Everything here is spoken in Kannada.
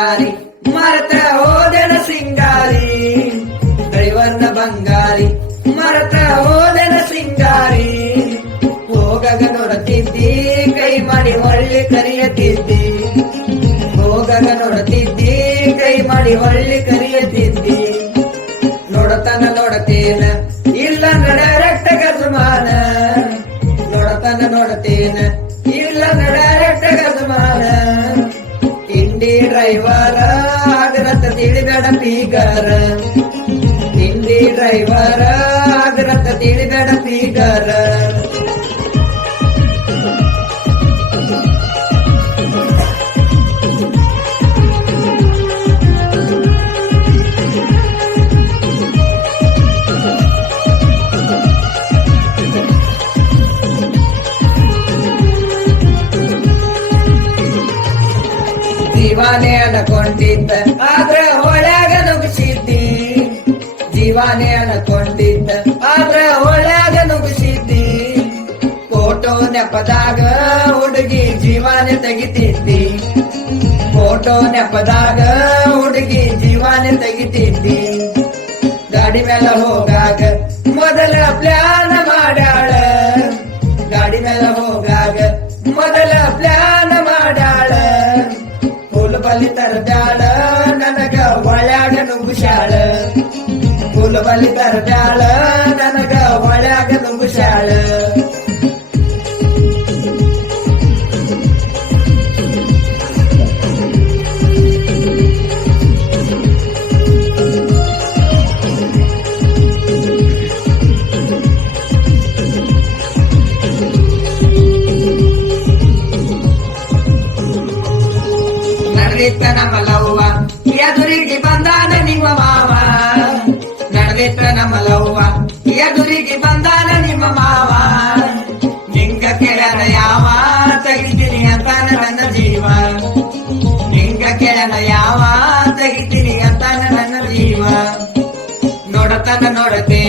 ಬಂಗಾರಿ ಮರತ ಹೋದೆನ ಸಿಂಗಾರಿ ಡ್ರೈವರ್ನ ಬಂಗಾರಿ ಮರತ ಹೋದೆನ ಸಿಂಗಾರಿ ಹೋಗಗ ನೋಡುತ್ತಿದ್ದಿ ಕೈ ಮಾಡಿ ಒಳ್ಳೆ ಕರೆಯುತ್ತಿದ್ದಿ ಹೋಗಗ ನೋಡುತ್ತಿದ್ದಿ ಕೈ ಮಾಡಿ ಒಳ್ಳೆ ಕರೆಯುತ್ತಿದ್ದಿ ನೋಡತನ ನೋಡತೇನ ಇಲ್ಲ ಡೈರೆಕ್ಟ್ ಗಜಮಾನ ನೋಡತನ ನೋಡತೇನ ಇಲ್ಲ ಡೈರೆಕ್ಟ್ ಗಜಮಾನ ಇಂಡಿ ಡ್ರೈವರ ಆಗರತ ತಿಳಿಬೇಡ ಪೀಗರ ಇಂಡಿ ಡ್ರೈವರ ಆಗರತ ತಿಳಿಬೇಡ ಪೀಗರ ಜೀವಾನೇ ಅನ್ಕೊಂಡಿದ್ದ ಆದ್ರ ಹೊಳ್ಯಾಗ ನುಗ್ಸಿದ್ದಿ ಜೀವಾನೇ ಅನ್ಕೊಂಡಿದ್ದ ಆದ್ರ ಹೊಳ್ಯಾಗ ನುಗ್ಸಿದ್ದಿ ಫೋಟೋ ನೆಪದಾಗ ಹುಡುಗಿ ಜೀವಾನೆ ತೆಗಿತಿದ್ದಿ ಫೋಟೋ ನೆಪದಾಗ ಹುಡುಗಿ ಜೀವಾನೆ ತೆಗಿತಿದ್ದಿ ಗಾಡಿ ಮೇಲೆ ಹೋಗಾಗ ಮೊದಲ ಪ್ಲಾನ್ ಮಾಡ್ಯಾಳ ಗಾಡಿ ಮೇಲೆ ಹೋಗಾಗ ಮೊದಲ ಪ್ಲಾನ್ ಮಾಡ್ಯಾಳ ಬಲಿ ತರದಾಳ ನನಗ ಒಳ್ಯಾಗ ನುಗ್ಗುಶಾಳ ಫುಲ್ ಬಲಿ ತರದಾಳ ನನಗ ಒಳ್ಯಾಗ ನುಗ್ಗುಶಾಳ ನಡೆದಿತ್ತ ನಮ್ಮ ಲವ್ವ ಎದುರಿಗೆ ಬಂದಾನ ನಿಮ್ಮ ಮಾವ ನಡೆದಿತ್ತ ನಮ್ಮ ಲವ್ವ ಎದುರಿಗೆ ಬಂದಾನ ನಿಮ್ಮ ಮಾವ ನಿಂಗ ಕೆಳನ ಯಾವ ತೆಗಿತೀನಿ ಅಂತಾನ ನನ್ನ ಜೀವ ನಿಂಗ ಕೆಳನ ಯಾವ ತೆಗಿತೀನಿ ಅಂತಾನ ನನ್ನ ಜೀವ ನೋಡತನ ನೋಡತೆ